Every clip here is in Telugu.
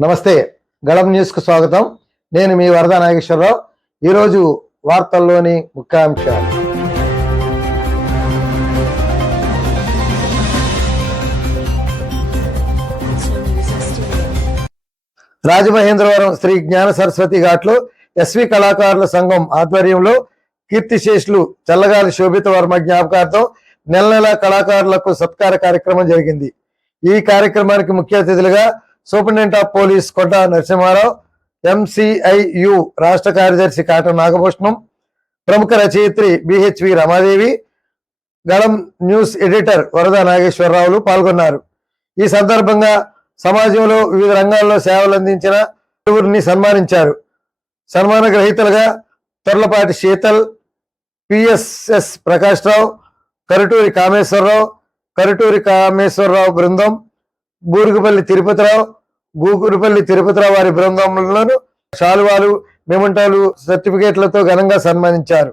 నమస్తే గళం న్యూస్కు స్వాగతం. నేను మీ వరద నాగేశ్వరరావు. ఈరోజు వార్తల్లోని ముఖ్యాంశాలు. రాజమహేంద్రవరం శ్రీ జ్ఞాన సరస్వతి ఘాట్లో ఎస్వి కళాకారుల సంఘం ఆధ్వర్యంలో కీర్తిశేషులు చల్లగాలి శోభిత వర్మ జ్ఞాపకార్థం నెల నెల కళాకారులకు సత్కార కార్యక్రమం జరిగింది. ఈ కార్యక్రమానికి ముఖ్య అతిథులుగా సూపరింటెండెంట్ ఆఫ్ పోలీస్ కొట్ట నరసింహారావు ఎంసిఐయు రాష్ట్ర కార్యదర్శి కాటం నాగభూషణం ప్రముఖ రచయిత్రి బిహెచ్వి రమాదేవి గళం న్యూస్ ఎడిటర్ వరద నాగేశ్వరరావులు పాల్గొన్నారు. ఈ సందర్భంగా సమాజంలో వివిధ రంగాల్లో సేవలు అందించిన సన్మానించారు. సన్మాన గ్రహీతలుగా తొర్లపాటి శీతల్ పిఎస్ఎస్ ప్రకాష్ రావు కరుటూరి కామేశ్వరరావు కరుటూరి కామేశ్వరరావు బృందం బూరుగుపల్లి తిరుపతిరావు గూగురుపల్లి తిరుపతిరావు వారి బృందంలోను శాలువాలు మెమంటాలు సర్టిఫికేట్లతో ఘనంగా సన్మానించారు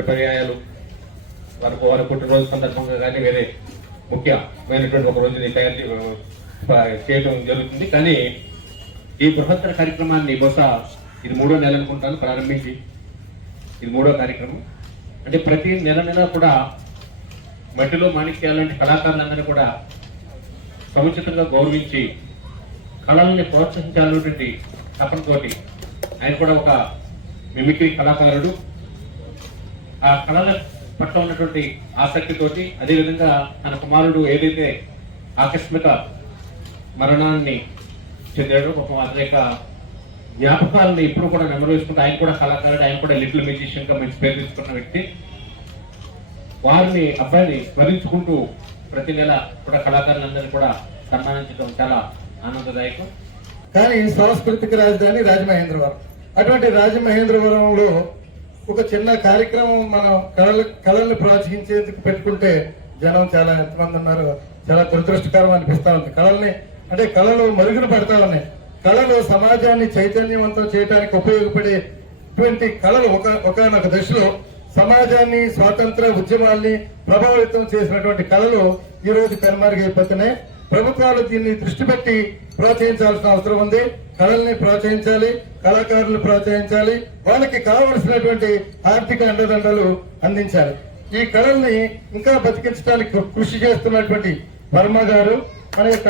రెండు పర్యాయాలు. వారు వారి పుట్టినరోజు సందర్భంగా కానీ వేరే ముఖ్యమైనటువంటి ఒక రోజుని తయారు చేయడం జరుగుతుంది. కానీ ఈ బృహత్తర కార్యక్రమాన్ని బహుశా ఇది మూడో నెల అనుకుంటాను ప్రారంభించి ఇది మూడో కార్యక్రమం. అంటే ప్రతి నెల నెల కూడా మట్టిలో మాణిక్యాలంటే కళాకారులందరినీ కూడా సముచితంగా గౌరవించి కళల్ని ప్రోత్సహించాలన్నటువంటి తపనతోటి ఆయన కూడా ఒక మిమిక్రీ కళాకారుడు. ఆ కళల పట్ల ఉన్నటువంటి ఆసక్తితోటి అదేవిధంగా తన కుమారుడు ఏదైతే ఆకస్మిక మరణాన్ని చెందాడో ఒక అతని జ్ఞాపకాలను ఇప్పుడు కూడా నెమరేసుకుంటూ ఆయన కూడా కళాకారుడు ఆయన కూడా లిటిల్ మ్యూజిషియన్గా మంచి పేరు తీసుకున్న వ్యక్తి. వారిని అబ్బాయిని స్మరించుకుంటూ ప్రతి నెల కూడా కళాకారులందరినీ కూడా సన్మానించడం చాలా ఆనందదాయకం. కానీ సాంస్కృతిక రాజధాని రాజమహేంద్రవరం. అటువంటి రాజమహేంద్రవరంలో ఒక చిన్న కార్యక్రమం మనం కళలు కళల్ని ప్రోత్సహించేందుకు పెట్టుకుంటే జనం చాలా ఎంతమంది ఉన్నారు చాలా దురదృష్టకరం అనిపిస్తా ఉంది. కళల్ని అంటే కళలు మరుగున పడతా ఉన్నాయి కళలు సమాజాన్ని చైతన్యవంతం చేయడానికి ఉపయోగపడేటువంటి కళలు ఒక ఒకనొక దశలో సమాజాన్ని స్వాతంత్ర ఉద్యమాల్ని ప్రభావితం చేసినటువంటి కళలు ఈ రోజు కనుమరుగైపోతున్నాయి ప్రభుత్వాలు దీన్ని దృష్టి పెట్టి ప్రోత్సహించాల్సిన అవసరం ఉంది. కళల్ని ప్రోత్సహించాలి కళాకారులను ప్రోత్సహించాలి వాళ్ళకి కావలసినటువంటి ఆర్థిక అండదండలు అందించాలి. ఈ కళల్ని ఇంకా బతికించడానికి కృషి చేస్తున్నటువంటి వర్మ గారు మన యొక్క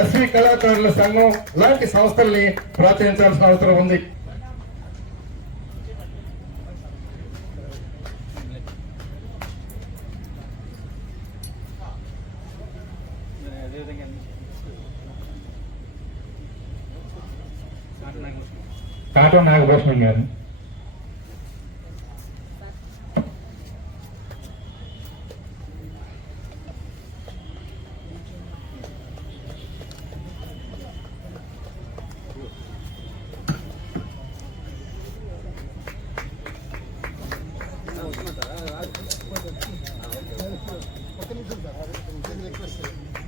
ఎస్వి కళాకారుల సంఘం లాంటి సంస్థల్ని ప్రోత్సహించాల్సిన అవసరం ఉంది. కాటం నాగభూషణం గారు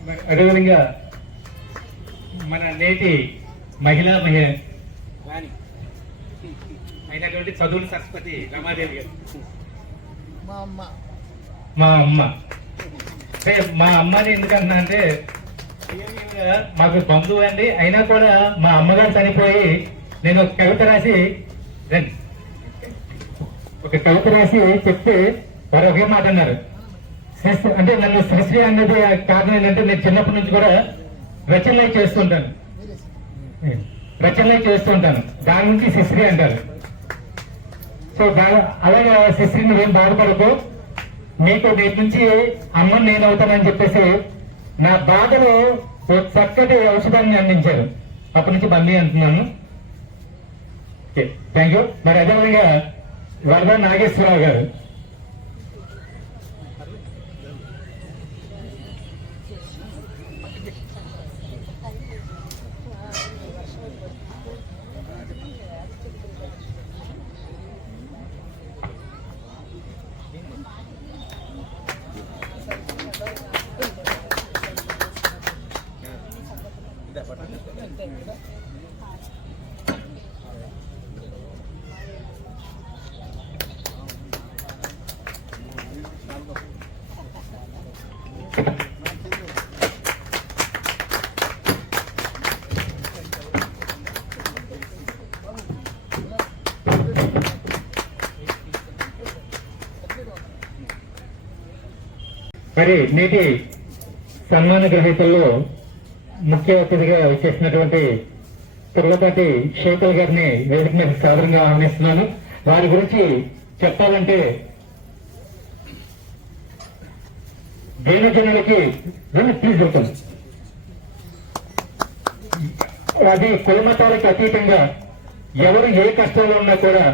మరి అదేవిధంగా మన నేటి మహిళా మహిళ రమాదేవి మా అమ్మ. అంటే మా అమ్మని ఎందుకంటున్నా అంటే మాకు బంధువు అండి. అయినా కూడా మా అమ్మగారు చనిపోయి నేను ఒక కవిత రాసి రండి. ఒక కవిత రాసి చెప్తే వారు ఒకే మాట అన్నారు. అంటే నన్ను శ్రీశ్రీ అన్నది కారణం ఏంటంటే నేను చిన్నప్పటి నుంచి కూడా రచనలే చేస్తుంటాను. రచనలే చేస్తుంటాను. దాని నుంచి శ్రీశ్రీ అంటారు. సో అలాగే సిస్టర్ నువ్వేం బాధపడకు. మీకు నేటి నుంచి అమ్మని నేను అవుతానని చెప్పేసి నా బాధలో ఓ చక్కటి ఔషధాన్ని అందించారు. అప్పటి నుంచి బందీ అంటున్నాను. థ్యాంక్ యూ మరి అదేవిధంగా వరద నాగేశ్వరరావు గారు. మరి నేటి సన్మాన గ్రహీతల్లో ముఖ్య అతిథిగా వచ్చేసినటువంటి తిరుపతి శేఖర్ గారిని వేదిక మీద సాధారణంగా ఆహ్వానిస్తున్నాను. వారి గురించి చెప్పాలంటే జనజనులకి ప్లీజ్ చెప్తాను అది కులమతాలకు అతీతంగా ఎవరు ఏ కష్టంలో ఉన్నా కూడా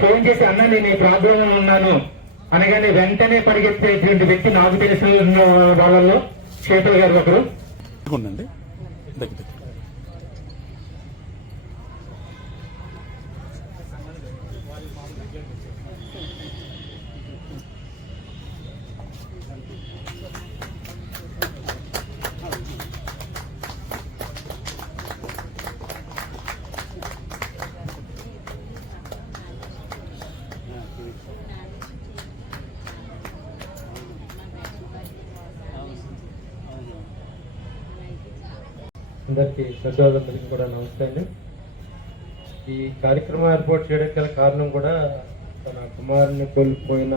ఫోన్ చేసి అన్న నేను ఈ ప్రాబ్లంలో ఉన్నాను అనగానే వెంటనే పరిగెత్తేటువంటి వ్యక్తి నాకు తెలిసిన వాళ్ళల్లో శేఖర్ గారు ఒకరు. అందరికీ శ్రద్ధాలందరికీ కూడా నమస్తే అండి. ఈ కార్యక్రమం ఏర్పాటు చేయడానికి గల కారణం కూడా తన కుమారుని కోల్పోయిన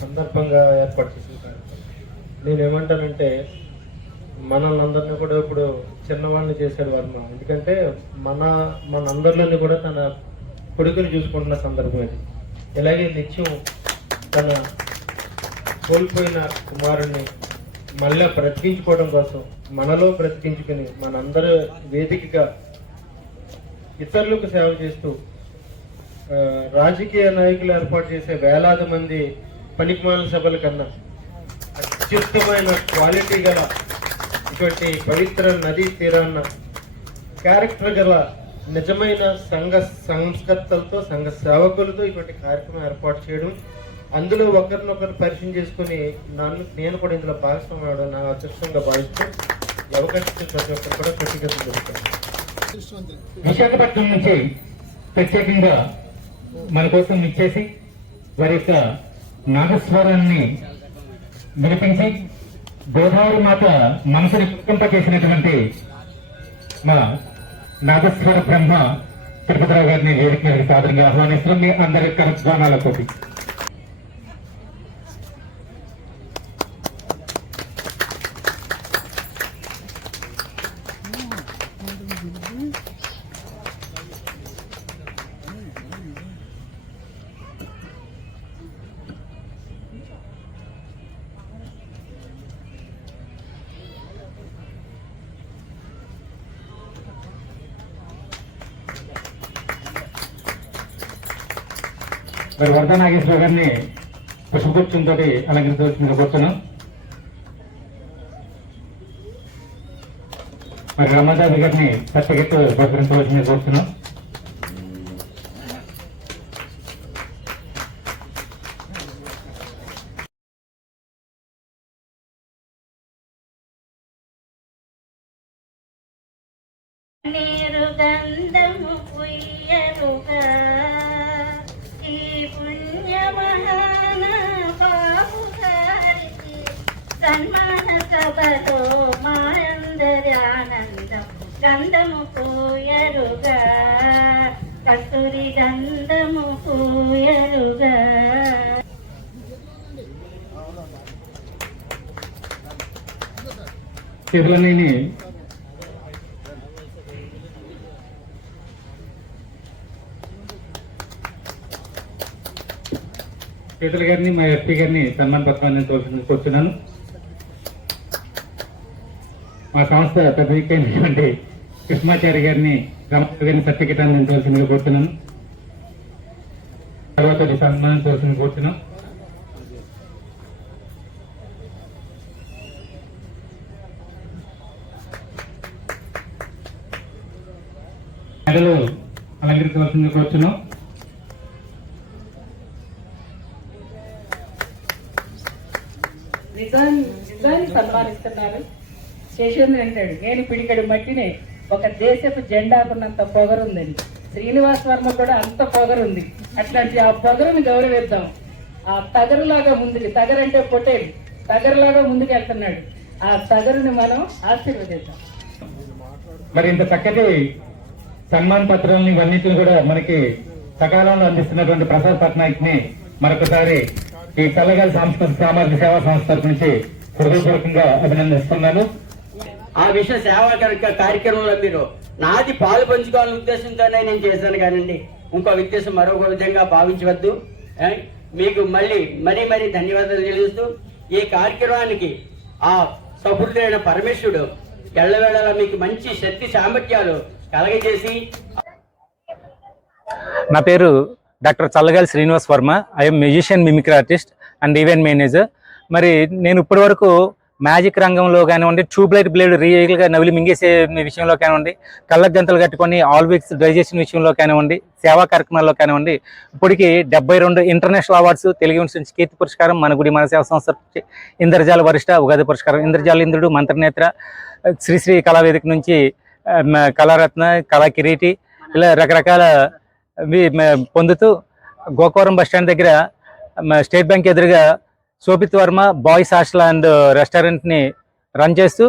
సందర్భంగా ఏర్పాటు చేసిన కార్యక్రమం. నేను ఏమంటానంటే మనల్ని అందరినీ కూడా ఇప్పుడు చిన్నవాళ్ళని చేశాడు వర్మ. ఎందుకంటే మన మన అందరిలోని కూడా తన కొడుకుని చూసుకుంటున్న సందర్భం ఇది ఇలాగే నిత్యం తన కోల్పోయిన కుమారుణ్ణి మళ్ళా బ్రతికించుకోవడం కోసం మనలో బ్రతికించుకుని మనందరూ వేదికగా ఇతరులకు సేవ చేస్తూ రాజకీయ నాయకులు ఏర్పాటు చేసే వేలాది మంది పనికిమాల సభల కన్నా అత్యుత్తమైన క్వాలిటీ గల ఇటువంటి పవిత్ర నదీ తీరాన్న క్యారెక్టర్ గల నిజమైన సంఘ సంస్కర్తలతో సంఘ సేవకులతో ఇటువంటి కార్యక్రమం ఏర్పాటు చేయడం అందులో ఒకరినొకరు పరిచయం చేసుకుని నన్ను నేను కూడా ఇందులో భాగస్వామి అవడం నా అదృష్టంగా భావిస్తూ ఈ అవకాశం ప్రతి ఒక్కరు కూడా కృతజ్ఞతలు చెప్తాను విశాఖపట్నం నుంచి ప్రత్యేకంగా మన కోసం ఇచ్చేసి వారి యొక్క నాగస్వరాన్ని వినిపించి గోదావరి మాత మనసుని చేసినటువంటి మా నాగస్వర బ్రహ్మ తిరుపతిరావు గారిని వేదిక మీద సాదరంగా ఆహ్వానిస్తున్నాం. మీ అందరి కరస్వానాలతోటి మరి వరద నాగేశ్వర గారిని పుష్పగుచ్చంతో అలంకరించవలసిందిగా కోరుతున్నాం. మరి రమాదాది గారిని సర్టిఫికెట్ బహుకరించవలసిందిగా కోరుతున్నాం. నీరు గంధము పుయ్యరుగా సన్మాన సభలో మా అందరి ఆనందం గంధము పూయరుగా కస్తూరి గంధము పూయలుగా చేతులని శీతల గారిని మా ఎస్పీ గారిని సన్మాన పత్రాన్ని అందించవలసింది మా సంస్థ పెద్దయినటువంటి కృష్ణాచారి గారిని రమణ గారిని సర్టిఫికేట్ అందించవలసిందిగా కోరుతున్నాను తర్వాత సన్మానించవలసింది కోరుతున్నాం మెడలు అలంకరించవలసింది కోరుతున్నాం చేస్తున్నారు. శశివుని అంటాడు నేను పిడికడి మట్టినే ఒక దేశపు జెండాకున్నంత పొగరుందని. శ్రీనివాస్ వర్మ కూడా అంత పొగరుంది. అట్లాంటి ఆ పొగరుని గౌరవిద్దాం. ఆ తగరులాగా ముందుకు తగరంటే పొట్టేలు తగరులాగా ముందుకు వెళ్తున్నాడు. ఆ తగరుని మనం ఆశీర్వదిద్దాం. మరి ఇంత చక్కటి సన్మాన్ పత్రాలని ఇవన్నిటిని కూడా మనకి సకాలంలో అందిస్తున్నటువంటి ప్రసాద్ పట్నాయక్ని మరొకసారి ఈ చల్లగాలి సాంస్కృతిక సామాజిక సేవా సంస్థ నుంచి హృదయపూర్వకంగా అభినందిస్తున్నాను. ఆ విషయ సేవా కార్య- కార్యక్రమంలో మీరు నాది పాలు పంచుకోవాలనే ఉద్దేశంతోనే నేను చేశాను కానండి. ఇంకో ఉద్దేశం మరొక విధంగా భావించవద్దు? మీకు మళ్ళీ మరీ మరీ ధన్యవాదాలు తెలియజేస్తూ ఈ కార్యక్రమానికి ఆ సఫుడైన పరమేశ్వరుడు ఎల్లవేళలా మీకు మంచి శక్తి సామర్థ్యాలు కలగజేసి నా పేరు doctor Challagali Srinivas Varma. I'm musician mimicry artist and event manager మరి నేను ఇప్పటి వరకు మ్యాజిక్ రంగంలో కానివ్వండి ట్యూబ్లైట్ బ్లేడ్ రియల్గా నవిలి మింగేసే విషయంలో కానివ్వండి కళ్ళ గంతలు కట్టుకొని ఆల్విక్స్ డైజెషన్ విషయంలో కానివ్వండి సేవా కార్యక్రమాల్లో కానివ్వండి ఇప్పటికి డెబ్బై రెండు ఇంటర్నేషనల్ అవార్డ్స్ తెలుగు నుంచి కీర్తి పురస్కారం మన గుడి మన సేవా సంస్థ ఇంద్రజాల వరిష్ట ఉగాది పురస్కారం ఇంద్రజాల ఇంద్రుడు మంత్రనేత్ర శ్రీశ్రీ కళావేదిక నుంచి కళారత్న కళా కిరీటి ఇలా రకరకాల పొందుతూ గోకవరం బస్ స్టాండ్ దగ్గర స్టేట్ బ్యాంక్ ఎదురుగా Shobhit Varma boys hostel and రెస్టారెంట్ని run చేస్తూ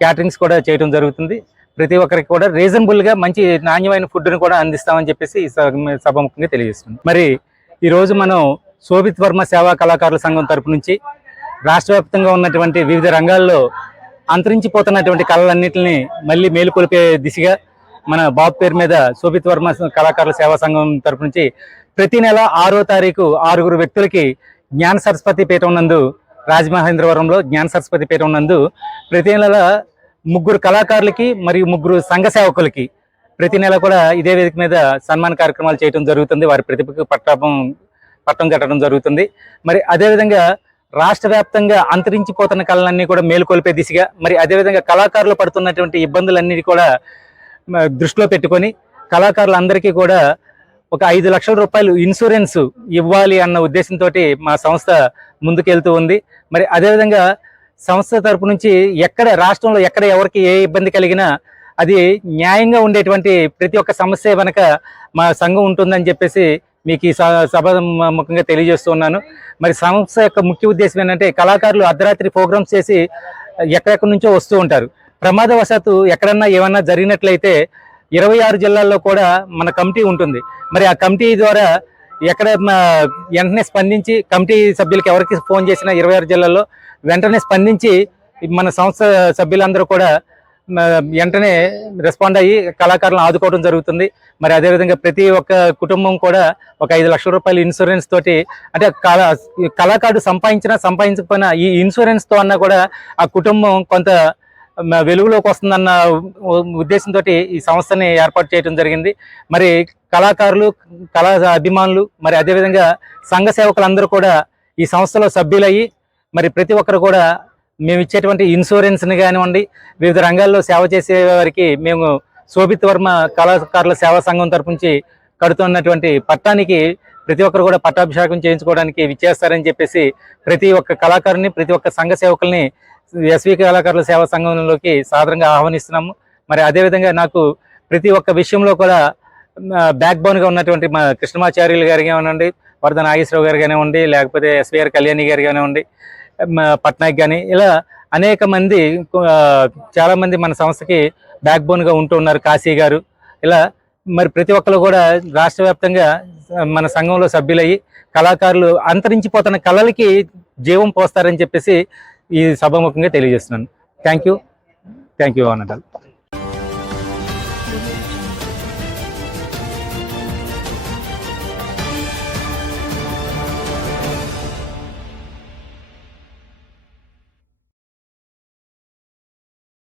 క్యాటరింగ్స్ కూడా చేయడం జరుగుతుంది. ప్రతి ఒక్కరికి కూడా రీజనబుల్గా మంచి నాణ్యమైన ఫుడ్ని కూడా అందిస్తామని చెప్పేసి ఈ సభ- తెలియజేస్తుంది. మరి ఈరోజు మనం శోభిత్ వర్మ సేవా కళాకారుల సంఘం తరపు నుంచి రాష్ట్ర ఉన్నటువంటి వివిధ రంగాల్లో అంతరించిపోతున్నటువంటి కళలన్నింటినీ మళ్ళీ మేలుకొల్పే దిశగా మన బాబు పేరు మీద శోభిత్ వర్మ కళాకారుల సేవా సంఘం తరపు నుంచి ప్రతి నెల ఆరో తారీఖు ఆరుగురు వ్యక్తులకి జ్ఞాన సరస్వతి పీఠం నందు రాజమహేంద్రవరంలో జ్ఞాన సరస్వతి పీఠం నందు ప్రతి నెల ముగ్గురు కళాకారులకి మరియు ముగ్గురు సంఘ సేవకులకి ప్రతి నెల కూడా ఇదే వేదిక మీద సన్మాన కార్యక్రమాలు చేయడం జరుగుతుంది. వారి ప్రతిభకు పట్టాపం పట్టం కట్టడం జరుగుతుంది. మరి అదేవిధంగా రాష్ట్ర వ్యాప్తంగా అంతరించిపోతున్న కళలన్నీ కూడా మేలుకొల్పే దిశగా మరి అదేవిధంగా కళాకారులు పడుతున్నటువంటి ఇబ్బందులన్నీ కూడా దృష్టిలో పెట్టుకొని కళాకారులందరికీ కూడా ఒక ఐదు లక్షల రూపాయలు ఇన్సూరెన్స్ ఇవ్వాలి అన్న ఉద్దేశంతో మా సంస్థ ముందుకెళ్తూ ఉంది. మరి అదేవిధంగా సంస్థ తరపు నుంచి ఎక్కడ రాష్ట్రంలో ఎక్కడ ఎవరికి ఏ ఇబ్బంది కలిగినా అది న్యాయంగా ఉండేటువంటి ప్రతి ఒక్క సమస్య వెనక మా సంఘం ఉంటుందని చెప్పేసి మీకు ఈ సభ ముఖంగా తెలియజేస్తున్నాను మరి సంస్థ యొక్క ముఖ్య ఉద్దేశం ఏంటంటే కళాకారులు అర్ధరాత్రి ప్రోగ్రామ్స్ చేసి ఎక్కడెక్కడి నుంచో వస్తూ ఉంటారు. ప్రమాదవశాత్తు ఎక్కడన్నా ఏమన్నా జరిగినట్లయితే ఇరవై ఆరు జిల్లాల్లో కూడా మన కమిటీ ఉంటుంది. మరి ఆ కమిటీ ద్వారా ఎక్కడ వెంటనే స్పందించి కమిటీ సభ్యులకి ఎవరికి ఫోన్ చేసినా ఇరవై ఆరు జిల్లాల్లో వెంటనే స్పందించి మన సంస్థ సభ్యులందరూ కూడా వెంటనే రెస్పాండ్ అయ్యి కళాకారులను ఆదుకోవడం జరుగుతుంది. మరి అదేవిధంగా ప్రతి ఒక్క కుటుంబం కూడా ఒక ఐదు లక్షల రూపాయల ఇన్సూరెన్స్ తోటి అంటే కళా కళాకారుడు సంపాదించినా సంపాదించకపోయినా ఈ ఇన్సూరెన్స్తో అన్నా కూడా ఆ కుటుంబం కొంత వెలుగులోకి వస్తుందన్న ఉద్దేశంతో ఈ సంస్థని ఏర్పాటు చేయడం జరిగింది. మరి కళాకారులు కళా అభిమానులు మరి అదేవిధంగా సంఘ సేవకులందరూ కూడా ఈ సంస్థలో సభ్యులయ్యి మరి ప్రతి ఒక్కరు కూడా మేము ఇచ్చేటువంటి ఇన్సూరెన్స్ని కానివ్వండి వివిధ రంగాల్లో సేవ చేసే వారికి మేము శోభిత్ వర్మ కళాకారుల సేవా సంఘం తరపు నుంచి కడుతున్నటువంటి పట్టానికి ప్రతి ఒక్కరు కూడా పట్టాభిషేకం చేయించుకోవడానికి విచ్చేస్తారని చెప్పేసి ప్రతి ఒక్క కళాకారుని ప్రతి ఒక్క సంఘ సేవకుల్ని ఎస్వి కళాకారుల సేవా సంఘంలోకి సాధారణంగా ఆహ్వానిస్తున్నాము. మరి అదేవిధంగా నాకు ప్రతి ఒక్క విషయంలో కూడా బ్యాక్ బోన్గా ఉన్నటువంటి మా కృష్ణమాచార్యులు గారు కానివ్వండి వరద నాగేశ్వరరావు గారు కానివ్వండి లేకపోతే ఎస్విఆర్ కళ్యాణి గారు కానివ్వండి మా పట్నాయక్ కానీ ఇలా అనేక మంది చాలామంది మన సంస్థకి బ్యాక్ బోన్గా ఉంటూ ఉన్నారు కాశీ గారు. ఇలా మరి ప్రతి ఒక్కరు కూడా రాష్ట్ర వ్యాప్తంగా మన సంఘంలో సభ్యులయ్యి కళాకారులు అంతరించిపోతున్న కళలకి జీవం పోస్తారని చెప్పేసి ఈ సభాముఖంగా తెలియజేస్తున్నాను. Thank you thank you అన్నదాలు